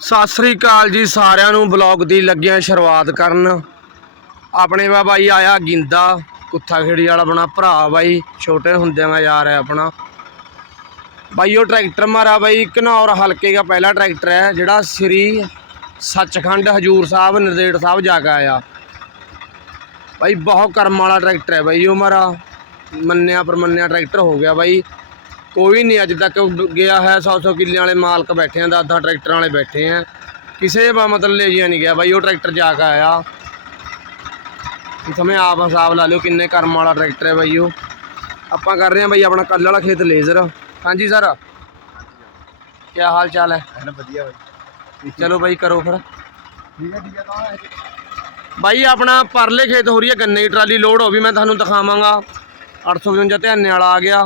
ਸਤਿ ਸ੍ਰੀ ਅਕਾਲ ਜੀ ਸਾਰਿਆਂ ਨੂੰ ਬਲੌਗ ਦੀ ਲੱਗਿਆ ਸ਼ੁਰੂਆਤ ਕਰਨ। ਆਪਣੇ ਵਾ ਬਾਈ ਆਇਆ ਗਿੰਦਾ ਕੁੱਥਾ ਖੇੜੀ ਵਾਲਾ ਆਪਣਾ ਭਰਾ ਬਾਈ, ਛੋਟੇ ਹੁੰਦਿਆਂ ਦਾ ਯਾਰ ਹੈ ਆਪਣਾ। ਬਾਈ ਉਹ ਟਰੈਕਟਰ ਮਾਰਾ ਬਾਈ, ਘਨੌਰ ਹਲਕੇ ਦਾ ਪਹਿਲਾ ਟਰੈਕਟਰ ਹੈ, ਜਿਹੜਾ ਸ੍ਰੀ ਸੱਚਖੰਡ ਹਜੂਰ ਸਾਹਿਬ ਨਰਦੇੜ ਸਾਹਿਬ ਜਾ ਕੇ ਆਇਆ। ਬਾਈ ਬਹੁਤ ਕਰਮ ਵਾਲਾ ਟਰੈਕਟਰ ਹੈ ਬਾਈ ਉਹ ਮਾਰਾ। ਮੰਨਿਆ ਪਰਮੰਨਿਆ ਟਰੈਕਟਰ ਹੋ ਗਿਆ ਬਾਈ। ਕੋਈ ਨਹੀਂ ਅੱਜ ਤੱਕ ਗਿਆ ਹੈ 100-100 ਕਿੱਲਿਆਂ ਵਾਲੇ ਮਾਲਕ ਬੈਠੇ ਆ 10-10 ਟਰੈਕਟਰਾਂ ਵਾਲੇ ਬੈਠੇ ਆ। ਕਿਸੇ ਦਾ ਮਤਲਬ ਲੈ ਜਿਆ ਨਹੀਂ ਗਿਆ ਬਾਈ ਉਹ ਟਰੈਕਟਰ ਜਾ ਕੇ ਆਇਆ। ਸਮੇਂ ਆਪ ਹਿਸਾਬ ਲਾ ਲਿਓ ਕਿੰਨੇ ਕਰਮ ਵਾਲਾ ਟਰੈਕਟਰ ਹੈ ਬਾਈ ਉਹ। ਆਪਾਂ ਕਰ ਰਹੇ ਹਾਂ ਬਾਈ ਆਪਣਾ ਕੱਲ ਵਾਲਾ ਖੇਤ ਲੇਜ਼ਰ। ਹਾਂਜੀ ਸਰ ਕੀ ਹਾਲ ਚਾਲ ਹੈ? ਵਧੀਆ ਬਾਈ। ਚਲੋ ਬਾਈ ਕਰੋ ਫਿਰ। ਠੀਕ ਹੈ ਠੀਕ ਹੈ ਤਾਂ ਬਾਈ ਆਪਣਾ ਪਰਲੇ ਖੇਤ ਹੋ ਰਹੀ ਹੈ ਗੰਨੇ ਦੀ ਟਰਾਲੀ ਲੋਡ ਹੋ ਵੀ ਮੈਂ ਤੁਹਾਨੂੰ ਦਿਖਾਵਾਂਗਾ। 855 ਧਿਆਨੇ ਵਾਲਾ ਆ ਗਿਆ।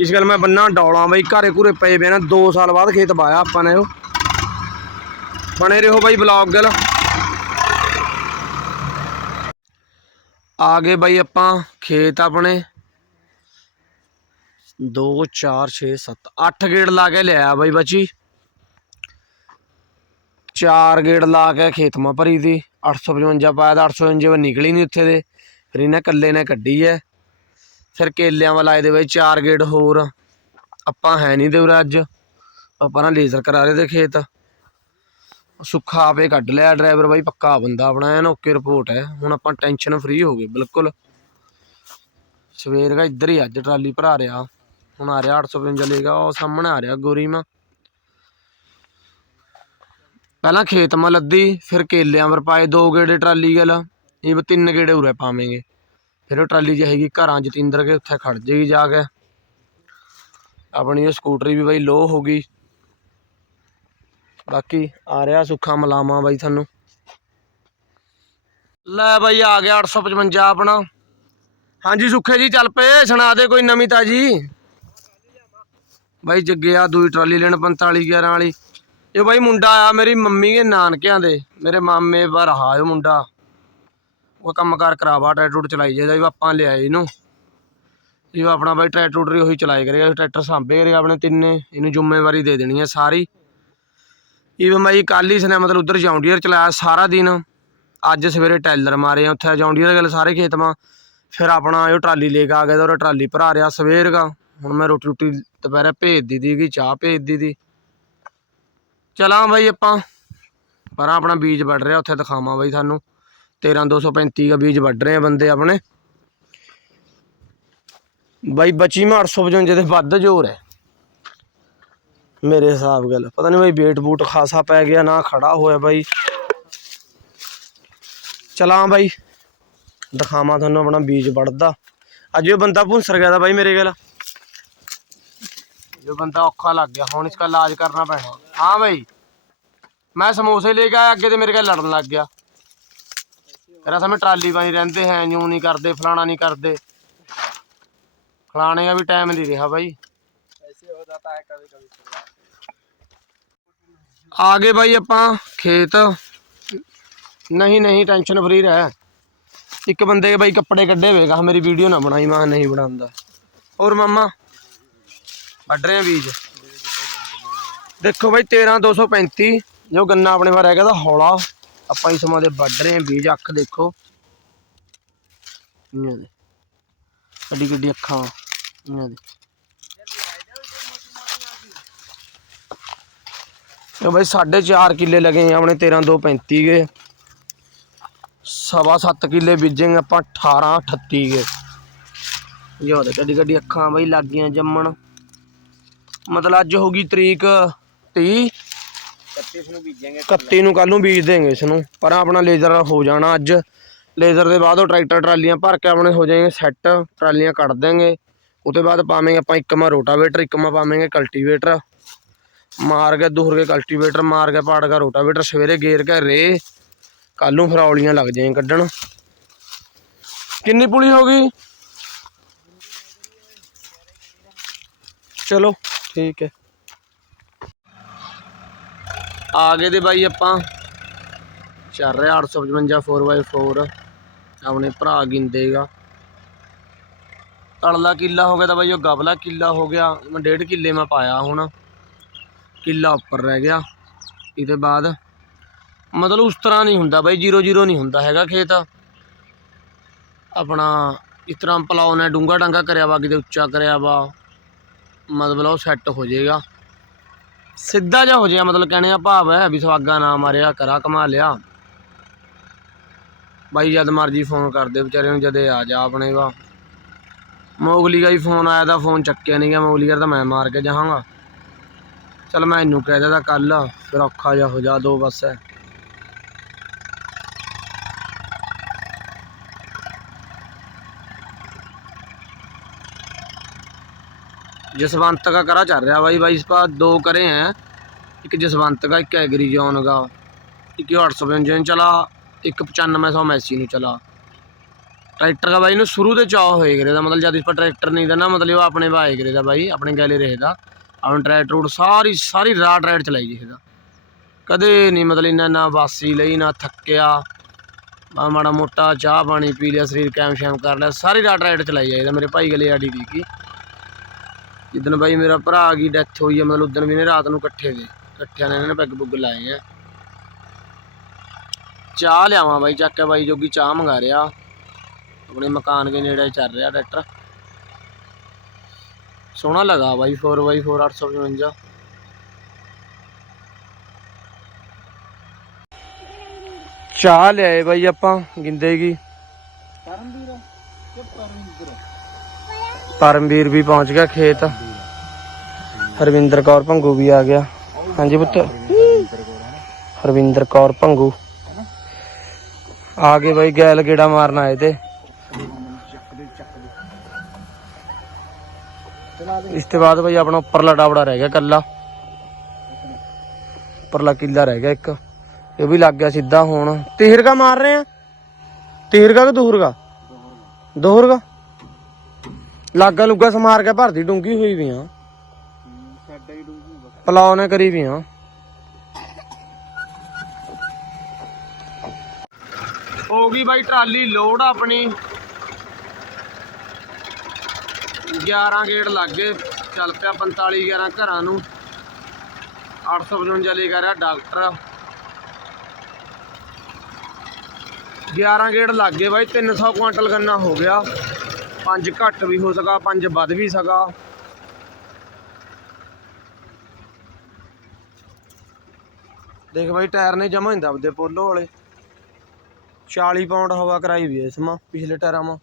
ਇਸ ਗੱਲ ਮੈਂ ਬੰਨਾ ਡੌਲਾਂ ਬਾਈ, ਘਰੇ ਘੂਰੇ ਪਏ ਪਏ ਨਾ 2 ਸਾਲ ਬਾਅਦ ਖੇਤ ਪਾਇਆ ਆਪਾਂ ਨੇ ਉਹ। ਬਣੇ ਰਹੋ ਬਾਈ ਬਲੌਗ ਗੱਲ ਆ ਗਏ ਬਾਈ ਆਪਾਂ ਖੇਤ ਆਪਣੇ। 2 4 6 7 8 ਗੇੜ ਲਾ ਕੇ ਲਿਆ ਬਾਈ ਬੱਚੀ। ਚਾਰ ਗੇੜ ਲਾ ਕੇ ਖੇਤ ਮਾ ਭਰੀ ਦੀ। 855 ਪਾਇਆ ਤਾਂ 855 ਨਿਕਲੀ ਨਹੀਂ ਉੱਥੇ ਦੇ। ਫਿਰ ਇਹਨੇ ਇਕੱਲੇ ਨੇ ਕੱਢੀ ਐ। ਫਿਰ ਕੇਲਿਆਂ ਵਾਲਾ ਇਹਦੇ ਵਿੱਚ ਚਾਰ ਗੇੜ ਹੋਰ। ਆਪਾਂ ਹੈ ਨਹੀਂ ਤੇ ਉਰੇ ਅੱਜ। ਆਪਾਂ ਨਾ ਲੇਜ਼ਰ ਕਰਾ ਰਹੇ ਤੇ ਖੇਤ। ਸੁੱਖਾ ਆਪੇ ਕੱਢ ਲਿਆ ਡਰਾਈਵਰ ਬਾਈ, ਪੱਕਾ ਬੰਦਾ ਆਪਣਾ, ਐਨ ਓਕੇ ਰਿਪੋਰਟ ਹੈ। ਹੁਣ ਆਪਾਂ ਟੈਨਸ਼ਨ ਫ੍ਰੀ ਹੋ ਗਏ, ਬਿਲਕੁਲ। ਸਵੇਰ ਦਾ ਇੱਧਰ ਹੀ ਅੱਜ ਟਰਾਲੀ ਭਰਾ ਰਿਹਾ। ਹੁਣ ਆ ਰਿਹਾ 855 ਲੇਗਾ ਉਹ ਸਾਹਮਣੇ ਆ ਰਿਹਾ ਗੋਰੀ ਮਾ। ਪਹਿਲਾਂ ਖੇਤ ਮਾ ਲੱਦੀ ਫਿਰ ਕੇਲਿਆਂ ਪਰ ਪਾਏ ਦੋ ਗੇੜੇ ਟਰਾਲੀ ਗਲ ਇਹ ਤਿੰਨ ਗੇੜੇ ਉਰੇ ਪਾਵੇਂਗੇ। ਫਿਰ ਉਹ ਟਰਾਲੀ ਜੇ ਹੈਗੀ ਘਰਾਂ ਜਤਿੰਦਰ ਕੇ, ਉੱਥੇ ਖੜ ਜੇਗੀ ਜਾ ਕੇ। ਆਪਣੀ ਇਹ ਸਕੂਟਰੀ ਵੀ ਬਾਈ ਲੋ ਹੋ ਗਈ। ਬਾਕੀ ਆ ਰਿਹਾ ਸੁੱਖਾ ਮਲਾਮਾ ਬਾਈ ਤੁਹਾਨੂੰ। ਲੈ ਬਾਈ ਆ ਗਿਆ 855 ਆਪਣਾ। ਹਾਂਜੀ ਸੁੱਖੇ ਜੀ, ਚੱਲ ਪਏ, ਸੁਣਾ ਦੇ ਕੋਈ ਨਵੀਂ ਤਾਜੀ। ਬਾਈ ਜੱਗੇ ਆ, ਦੂਈ ਟਰਾਲੀ ਲੈਣ 45 11 ਵਾਲੀ। ਇਹ ਬਾਈ ਮੁੰਡਾ ਆ, ਮੇਰੀ ਮੰਮੀ ਦੇ ਨਾਨਕਿਆਂ ਦੇ। ਮੇਰੇ ਮਾਮੇ ਪਰ ਆ ਉਹ ਮੁੰਡਾ। ਉਹ ਕੰਮ ਕਾਰ ਕਰਾਵਾ, ਟਰੈਕਟਰ ਚਲਾਈ ਜਾਏਗਾ ਵੀ ਆਪਾਂ ਲਿਆਏ ਇਹਨੂੰ। ਇਹ ਆਪਣਾ ਬਾਈ ਟਰੈਕਟਰ ਹੀ ਉਹੀ ਚਲਾਈ ਕਰੇਗਾ ਟਰੈਕਟਰ ਸਾਂਭੇ ਕਰੇਗਾ ਆਪਣੇ ਤਿੰਨੇ, ਇਹਨੂੰ ਜ਼ਿੰਮੇਵਾਰੀ ਦੇ ਦੇਣੀ ਹੈ ਸਾਰੀ। ਇਹ ਬਾਈ ਕੱਲ ਹੀ ਸਨੇ ਮਤਲਬ ਉਧਰ ਜੌਂਡੀਅਰ ਚਲਾਇਆ ਸਾਰਾ ਦਿਨ। ਅੱਜ ਸਵੇਰੇ ਟੈਲਰ ਮਾਰੇ ਆ, ਉੱਥੇ ਜੌਂਡੀਅਰ ਗੱਲ ਸਾਰੇ ਖੇਤ। ਮਾ ਫਿਰ ਆਪਣਾ ਇਹ ਟਰਾਲੀ ਲੈ ਕੇ ਆ ਗਿਆ ਤੇ ਉਹ ਟਰਾਲੀ ਭਰਾ ਰਿਆ ਸਵੇਰ ਦਾ। ਹੁਣ ਮੈਂ ਰੋਟੀ ਰੋਟੀ ਦੁਪਹਿਰੇ ਭੇਜਦੀ ਦੀ ਦੀ ਚਾਹ ਭੇਜਦੀ ਦੀ ਚਲਾਂ ਬਾਈ ਆਪਾਂ। ਪਰ ਆਪਣਾ ਬੀਜ ਵੱਢ ਰਿਹਾ, ਉੱਥੇ ਦਿਖਾਵਾਂ ਬਾਈ ਤੁਹਾਨੂੰ। 13235 का बीज बढ़ रहे हैं बंदे अपने भाई बची में 855 ਦੇ ਵੱਧ ਜ਼ੋਰ ਹੈ। ਮੇਰੇ ਹਿਸਾਬ ਗੱਲ, ਪਤਾ ਨਹੀਂ ਭਾਈ ਵੇਟ ਬੂਟ ਖਾਸਾ ਪੈ ਗਿਆ, ਨਾ ਖੜਾ ਹੋਇਆ ਭਾਈ ਚਲਾਂ ਭਾਈ ਦਿਖਾਵਾਂ ਤੁਹਾਨੂੰ ਆਪਣਾ ਬੀਜ ਵੱਢਦਾ। ਅੱਜ ਇਹ ਬੰਦਾ ਭੁੰਸਰ ਗਿਆ ਦਾ ਭਾਈ ਮੇਰੇ ਗੱਲ। ਜੋ ਬੰਦਾ ਔਖਾ ਲੱਗ ਗਿਆ, ਹੁਣ ਇਸ ਦਾ ਇਲਾਜ ਕਰਨਾ ਪੈਣਾ। ਹਾਂ ਭਾਈ ਮੈਂ ਸਮੋਸੇ ਲੈ ਕੇ ਆਇਆ, ਅੱਗੇ ਤੇ ਮੇਰੇ ਕੋਲ ਲੜਨ ਲੱਗ ਗਿਆ। ਤੇਰਾ ਸਮੇਂ ਟਰਾਲੀ ਵਾਈ ਰਹਿੰਦੇ ਹੈ ਨਿਉ ਨਹੀਂ ਕਰਦੇ ਫਲਾਣਾ ਨਹੀਂ ਕਰਦੇ। ਫਲਾਣੇ ਦਾ ਵੀ ਟਾਈਮ ਨਹੀਂ ਰਿਹਾ ਬਾਈ। ਐਸੇ ਆ ਗਏ ਬਾਈ ਆਪਾਂ ਖੇਤ। ਨਹੀਂ ਨਹੀਂ ਟੈਨਸ਼ਨ ਫਰੀ ਰਹਿ। ਇੱਕ ਬੰਦੇ ਦੇ ਬਾਈ ਕੱਪੜੇ ਕੱਢੇ ਹੋਏਗਾ ਮੇਰੀ ਵੀਡੀਓ ਨਾ ਬਣਾਈ ਮਾਂ ਨਹੀਂ ਬਣਾਉਂਦਾ। ਔਰ ਮਾਮਾ ਵੱਢ ਰਹੇ ਬੀਜ। ਦੇਖੋ ਬਾਈ 13235 ਜੋ ਗੰਨਾ ਆਪਣੇ ਵਾਰ ਹੈਗਾ ਦਾ ਹੌਲਾ। ਆਪਾਂ ਇਸ ਸਮਾਂ ਦੇ ਵੱਢ ਰਹੇ ਆ ਬੀਜ, ਅੱਖ ਦੇਖੋ। ਇਹਨਾਂ ਦੇ। ਕੱਡੀ ਕੱਡੀ ਅੱਖਾਂ ਇਹਨਾਂ ਦੇ। ਇਹ ਬਾਈ 4.5 ਕਿੱਲੇ ਲਗੇ ਆ, ਆਪਣੇ 13235 ਕੇ ਸਵਾ 7 ਕਿੱਲੇ ਬੀਜेंगे ਆਪਾਂ 18 38 ਗਏ। ਯੋ ਦੇ ਕੱਡੀ ਕੱਡੀ ਅੱਖਾਂ ਬਈ ਲੱਗ ਗਈਆਂ ਜੰਮਣ। ਮਤਲਬ ਅੱਜ ਹੋ ਗਈ ਤਰੀਕ 30 31 ਨੂੰ ਬੀਜेंगे 31 ਨੂੰ ਕੱਲ ਨੂੰ ਬੀਜ ਦੇਂਗੇ ਇਸ ਨੂੰ, ਪਰ ਆਪਣਾ ਲੇਜ਼ਰ ਹੋ ਜਾਣਾ ਅੱਜ। ਲੇਜ਼ਰ ਦੇ ਬਾਅਦ ਉਹ ਟਰੈਕਟਰ ਟਰਾਲੀਆਂ ਭਰ ਕੇ ਆਪਣੇ ਹੋ ਜਾਏਗੇ ਸੈੱਟ, ਟਰਾਲੀਆਂ ਕੱਢ ਦੇਂਗੇ। ਉਹਦੇ ਬਾਅਦ ਪਾਵਾਂਗੇ ਆਪਾਂ ਇੱਕ ਮਾ ਰੋਟਾਵੇਟਰ, ਇੱਕ ਮਾ ਪਾਵਾਂਗੇ ਕਲਟੀਵੇਟਰ। ਮਾਰ ਕੇ ਦੂਰ ਕੇ ਕਲਟੀਵੇਟਰ, ਮਾਰ ਕੇ ਪਾੜ ਕੇ ਰੋਟਾਵੇਟਰ, ਸਵੇਰੇ ਗੇਰ ਕੇ ਰੇ। ਕੱਲ ਨੂੰ ਫਰੌਲੀਆਂ ਲੱਗ ਜਾਏ ਕੱਢਣ। ਕਿੰਨੀ ਪੁਲੀ ਹੋ ਗਈ? ਚਲੋ, ਠੀਕ ਹੈ। ਆ ਗਏ ਦੇ ਬਾਈ ਆਪਾਂ। ਚੱਲ ਰਿਹਾ 855 4x4 ਆਪਣੇ ਭਰਾ ਗਿੰਦੇਗਾ। ਤੜਲਾ ਕਿੱਲਾ ਹੋ ਗਿਆ ਤਾਂ ਬਾਈ, ਉਹ ਗਬਲਾ ਕਿੱਲਾ ਹੋ ਗਿਆ। ਮੈਂ ਡੇਢ ਕਿੱਲੇ ਮੈਂ ਪਾਇਆ ਹੁਣ। ਕਿੱਲਾ ਉੱਪਰ ਰਹਿ ਗਿਆ। ਇਹਦੇ ਬਾਅਦ ਮਤਲਬ ਉਸ ਤਰ੍ਹਾਂ ਨਹੀਂ ਹੁੰਦਾ ਬਾਈ 00 ਨਹੀਂ ਹੁੰਦਾ ਹੈਗਾ ਖੇਤ। ਆਪਣਾ ਇਸ ਤਰ੍ਹਾਂ ਪਲਾਉ ਨੇ ਡੂੰਗਾ ਡਾਂਗਾ ਕਰਿਆ ਵਾ, ਕਿਤੇ ਉੱਚਾ ਕਰਿਆ ਵਾ। ਮਤਲਬ ਉਹ ਸੈੱਟ ਹੋ ਜਾਏਗਾ। ਸਿੱਧਾ ਜਿਹਾ ਹੋ ਜਾਏਗਾ ਮਤਲਬ ਕਹਿਣੇ ਦਾ ਭਾਵ ਹੈ ਵੀ ਸਵਾਗਾ ਨਾ ਮਾਰਿਆ, ਕਰਾ ਕਮਾ ਲਿਆ। ਬਾਈ ਜਦ ਮਰਜ਼ੀ ਫੋਨ ਕਰਦੇ ਵਿਚਾਰੇ ਨੂੰ ਜਦੇ ਆ ਜਾ ਆਪਣੇ ਵਾ ਮੋਗਲੀ ਦਾ ਹੀ ਫੋਨ ਆਇਆ ਤਾਂ ਫੋਨ ਚੱਕਿਆ ਨਹੀਂ ਗਿਆ, ਮੋਗਲੀ ਦਾ ਤਾਂ ਮੈਂ ਮਾਰ ਕੇ ਜਾਵਾਂਗਾ। ਚਲ ਮੈਂ ਇਹਨੂੰ ਕਹਿ ਦਿੰਦਾ ਕੱਲ ਫਿਰ ਔਖਾ ਜਿਹਾ ਹੋ ਜਾ, ਦੋ ਬਸ ਹੈ। जसवंत का करा चल रहा भाई भाई इस बार दो करे हैं एक जसवंत का एक एग्री जोन का एक अठ सौ व्यंजन चला एक पचानवे सौ मैसी ਨੂੰ ਚਲਾ ਟਰੈਕਟਰ ਦਾ ਬਾਈ ਨੂੰ ਸ਼ੁਰੂ ਤੇ ਚਾਹ ਹੋਏ ਕਰੇ ਦਾ ਮਤਲਬ ਜਦ ਇਸ ਪਰ ਟਰੈਕਟਰ ਨਹੀਂ ਦਾ ਨਾ ਮਤਲਬ ਉਹ ਆਪਣੇ ਭਾਏ ਕਰੇ ਦਾ ਬਾਈ ਆਪਣੇ ਗੈਲੇ ਰਹੇਦਾ ਆਪਣਾ ਟਰੈਕਟਰ ਰੂਟ ਸਾਰੀ ਸਾਰੀ ਰਾਤ ਰਾਈਡ ਚਲਾਈ ਜਿਹਦਾ ਕਦੇ ਨਹੀਂ ਮਤਲਬ ਇੰਨਾ ਨਾ ਵਾਸੀ ਲਈ ਨਾ ਥੱਕਿਆ ਆ ਮਾੜਾ ਮੋਟਾ ਚਾਹ ਪਾਣੀ ਪੀ ਲਿਆ ਸਰੀਰ ਕੈਮ ਸ਼ੈਮ ਕਰ ਲਿਆ ਸਾਰੀ ਰਾਤ ਰਾਈਡ ਚਲਾਈ ਜਾਈਦਾ ਮੇਰੇ ਭਾਈ ਗਲੇ ਆਡੀ ਦੀ ਕੀ ਜਿੱਦਣ ਬਾਈ ਮੇਰਾ ਭਰਾ ਦੀ ਡੈਥ ਹੋਈ ਹੈ ਮਤਲਬ ਉਦੋਂ ਵੀ ਨੇ ਰਾਤ ਨੂੰ ਇਕੱਠੇ ਦੇ ਇਕੱਠਿਆਂ ਨੇ ਇਹਨਾਂ ਨੇ ਪੈਗ ਪੁੱਗ ਲਾਏ ਆ। ਚਾਹ ਲਿਆਵਾਂ ਬਾਈ, ਚੱਕ ਕੇ ਬਾਈ ਜੋਗੀ ਚਾਹ ਮੰਗਾ ਰਿਹਾ। ਆਪਣੇ ਮਕਾਨ ਦੇ ਨੇੜੇ ਚੱਲ ਰਿਹਾ ਟਰੈਕਟਰ ਸੋਹਣਾ ਲਗਾ ਬਾਈ 4x4 855 ਚਾਹ ਲਿਆਏ ਬਾਈ ਆਪਾਂ, ਗਿੰਦੇ ਕੀ। ਕਰਮਵੀਰ ਕਿ ਪਰਮਵੀਰ ਪਰਮਵੀਰ ਵੀ ਪਹੁੰਚ ਗਿਆ ਖੇਤ। ਹਰਵਿੰਦਰ ਕੌਰ ਭੰਗੂ ਵੀ ਆ ਗਿਆ। ਹਾਂਜੀ ਪੁੱਤ? ਹਰਵਿੰਦਰ ਕੌਰ ਭੰਗੂ। ਆ ਗਏ ਬਾਈ, ਗੈਲ ਗੇੜਾ ਮਾਰਨ ਆਏ ਤੇ। ਇਸ ਤੋਂ ਬਾਅਦ ਬਾਈ ਆਪਣਾ ਉੱਪਰਲਾ ਡਾਬੜਾ ਰਹਿ ਗਿਆ ਕੱਲਾ ਉੱਪਰਲਾ ਕਿੱਲਾ ਰਹਿ ਗਿਆ ਇੱਕ। ਇਹ ਵੀ ਲੱਗ ਗਿਆ ਸਿੱਧਾ ਹੁਣ। ਤੀਰਗਾ ਮਾਰ ਰਹੇ ਆ। ਤੀਰਗਾ ਕਿ ਦੂਰਗਾ? ਦੋਹਰਗਾ ਲਾਗਾ ਲੁੱਗਾ ਸਮਾਰ ਕੇ ਭਰਦੀ ਡੂੰਗੀ ਹੋਈ ਵੀ ਆ। ਸਾਡਾ ਹੀ ਡੂਬੂ ਬਸ। ਪਲਾਉ ਨੇ ਕਰੀ ਵੀ ਆ। ਹੋ ਗਈ ਬਾਈ ਟਰਾਲੀ ਲੋਡ ਆਪਣੀ। 11 ਗੇੜ ਲੱਗ ਗਏ ਚੱਲ ਪਿਆ 45 11 ਘਰਾਂ ਨੂੰ। 855 ਲੈ ਗਿਆ ਡਾਕਟਰ। 11 ਗੇੜ ਲੱਗ ਗਏ ਬਾਈ 300 ਕੁਆਂਟਲ ਗੰਨਾ ਹੋ ਗਿਆ। ਪੰਜ ਘੱਟ ਵੀ ਹੋ ਸਕਾ, ਪੰਜ ਵੱਧ ਵੀ ਸਕਾ। ਦੇਖ ਬਾਈ, ਟਾਇਰ ਨੇ ਜਮਾ ਹੁੰਦਾ ਆਪਦੇ ਪੋਲੋ ਵਾਲੇ। 40 ਪਾਉਂਡ ਹਵਾ ਕਰਾਈ ਵੀ ਇਸ ਮਾ ਪਿਛਲੇ ਟਾਇਰਾਂ ਮਾ।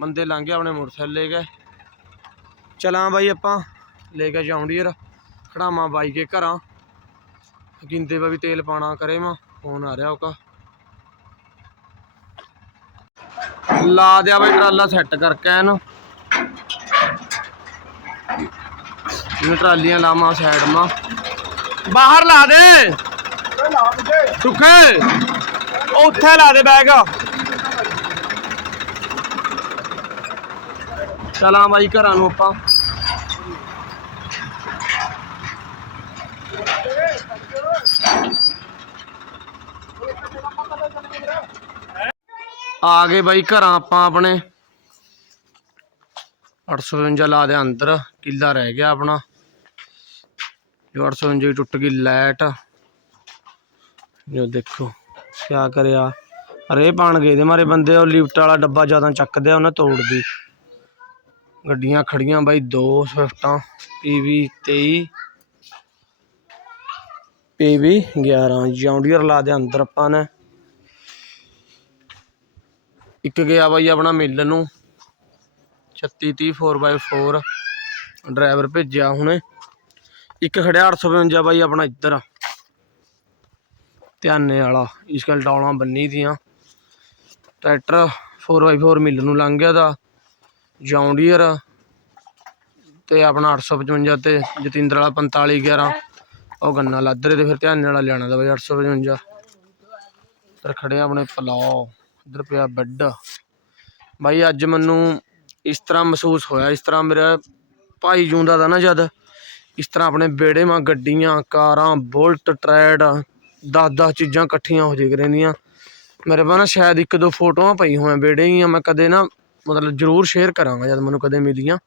ਬੰਦੇ ਲੰਘ ਗਏ ਆਪਣੇ ਮੋਟਰਸਾਈਕਲ ਲੈ ਗਏ ਚਲਾਂ ਬਾਈ ਆਪਾਂ, ਲੈ ਕੇ ਜਾਉਂਡੀਅਰ ਖੜਾਵਾਂ ਬਾਈ ਕੇ ਘਰਾਂ। ਗਿੰਦੇ ਵਾ ਵੀ ਤੇਲ ਪਾਣਾ ਕਰੇ ਮਾ, ਫੋਨ ਆ ਰਿਹਾ ਉਹਦਾ। ਲਾ ਦਿਆ ਬਾਈ ਟਰਾਲਾ ਸੈੱਟ ਕਰਕੇ ਇਹਨੂੰ ਇਹ ਟਰਾਲੀਆਂ ਲਾਵਾਂ ਸਾਈਡ ਮਾ। ਬਾਹਰ ਲਾ ਦੇ। ਲਾ ਉੱਥੇ ਲਾ ਦੇ ਬੈਗ ਚਲਾਂ ਬਾਈ ਘਰਾਂ ਨੂੰ ਆਪਾਂ। ਆ ਗਏ ਬਾਈ ਘਰਾਂ ਆਪਾਂ ਆਪਣੇ। 855 ਲਾ ਦੇ ਅੰਦਰ, ਕਿੱਲਾ ਰਹਿ ਗਿਆ ਆਪਣਾ। ਜੋ 855 ਦੀ ਟੁੱਟ ਗਈ ਲਾਈਟ। ਜੋ ਦੇਖੋ, ਕਿਆ ਕਰਿਆ। ਅਰੇ ਬਣ ਗਏ ਦੇ ਮਾਰੇ ਬੰਦੇ, ਉਹ ਲਿਫਟ ਵਾਲਾ ਡੱਬਾ ਜ਼ਿਆਦਾ ਚੱਕਦੇ ਆ, ਉਹਨੇ ਤੋੜਦੀ। ਗੱਡੀਆਂ ਖੜੀਆਂ ਬਾਈ ਦੋ ਸਵਿਫਟਾਂ ਪੀਵੀ 23 ਪੀਵੀ 11 ਜੌਂਡੀਅਰ ਲਾ ਦੇ ਅੰਦਰ ਆਪਾਂ ਨੇ। ਇੱਕ ਗਿਆ ਬਾਈ ਆਪਣਾ ਮਿਲ ਨੂੰ। 36 30 4x4 ਡਰਾਈਵਰ ਭੇਜਿਆ ਹੁਣੇ। ਇੱਕ ਖੜਿਆ 855 ਬਾਈ ਆਪਣਾ ਇੱਧਰ। ਧਿਆਨੇ ਵਾਲਾ, ਇਸ ਕੱਲ ਡੌਲਾਂ ਬੰਨੀ ਦੀਆਂ। ਟਰੈਕਟਰ 4x4 ਮਿਲ ਨੂੰ ਲੰਘ ਗਿਆ ਦਾ। ਜੌਂਡੀਅਰ ਤੇ ਆਪਣਾ 855 ਤੇ ਜਤਿੰਦਰ ਵਾਲਾ 45 11 ਉਹ ਗੰਨਾ ਲੱਦਰੇ ਤੇ ਫਿਰ ਧਿਆਨੇ ਵਾਲਾ ਲਿਆਣਾ ਦਾ ਬਾਈ 855 ਇੱਧਰ ਖੜੇ ਆਪਣੇ ਪਲਾਓ। ਇੱਧਰ ਪਿਆ ਬੈੱਡ ਬਾਈ, ਅੱਜ ਮੈਨੂੰ ਇਸ ਤਰ੍ਹਾਂ ਮਹਿਸੂਸ ਹੋਇਆ, ਇਸ ਤਰ੍ਹਾਂ ਮੇਰਾ ਭਾਈ ਜੂੰਦਾ ਦਾ ਨਾ ਜਦ, ਇਸ ਤਰ੍ਹਾਂ ਆਪਣੇ ਬੇੜੇ ਮਾਂ ਗੱਡੀਆਂ, ਕਾਰਾਂ, ਬੁਲਟ, ਟਰੈਡ 10-10 ਚੀਜ਼ਾਂ ਇਕੱਠੀਆਂ ਹੋ ਜੇ ਰਹਿੰਦੀਆਂ। ਮੇਰੇ ਕੋਲ ਨਾ ਸ਼ਾਇਦ ਇੱਕ ਦੋ ਫੋਟੋਆਂ ਪਈ ਹੋਈਆਂ ਬੇੜੇ ਦੀਆਂ, ਮੈਂ ਕਦੇ ਨਾ ਮਤਲਬ ਜ਼ਰੂਰ ਸ਼ੇਅਰ ਕਰਾਂਗਾ ਜਦ ਮੈਨੂੰ ਕਦੇ ਮਿਲੀਆਂ।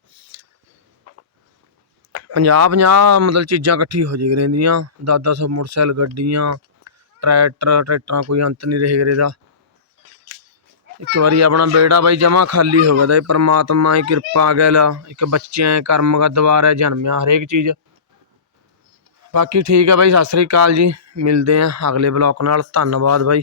ਪੰਜਾਹ ਪੰਜਾਹ ਮਤਲਬ ਚੀਜ਼ਾਂ ਇਕੱਠੀ ਹੋ ਜੀ ਰਹਿੰਦੀਆਂ, ਦਸ ਦਸ ਮੋਟਰਸਾਈਕਲ, ਗੱਡੀਆਂ, ਟਰੈਕਟਰ, ਟਰੈਕਟਰਾਂ ਕੋਈ ਅੰਤ ਨਹੀਂ ਰਹੇ ਕਰੇ ਦਾ ਇੱਕ ਵਾਰੀ ਆਪਣਾ ਬੇੜਾ ਬਾਈ ਜਮਾ ਖਾਲੀ ਹੋ ਗਿਆ ਤਾਂ ਇਹ ਪ੍ਰਮਾਤਮਾ ਦੀ ਕਿਰਪਾ ਗੱਲ ਆ ਇੱਕ ਬੱਚਿਆਂ ਦੇ ਕਰਮ ਦਾ ਦੁਬਾਰਾ ਜਨਮਿਆ ਹਰੇਕ ਚੀਜ਼। ਬਾਕੀ ਠੀਕ ਹੈ ਬਾਈ, ਸਤਿ ਸ੍ਰੀ ਅਕਾਲ ਜੀ। ਮਿਲਦੇ ਆਂ ਅਗਲੇ ਬਲੌਕ ਨਾਲ। ਧੰਨਵਾਦ ਬਾਈ।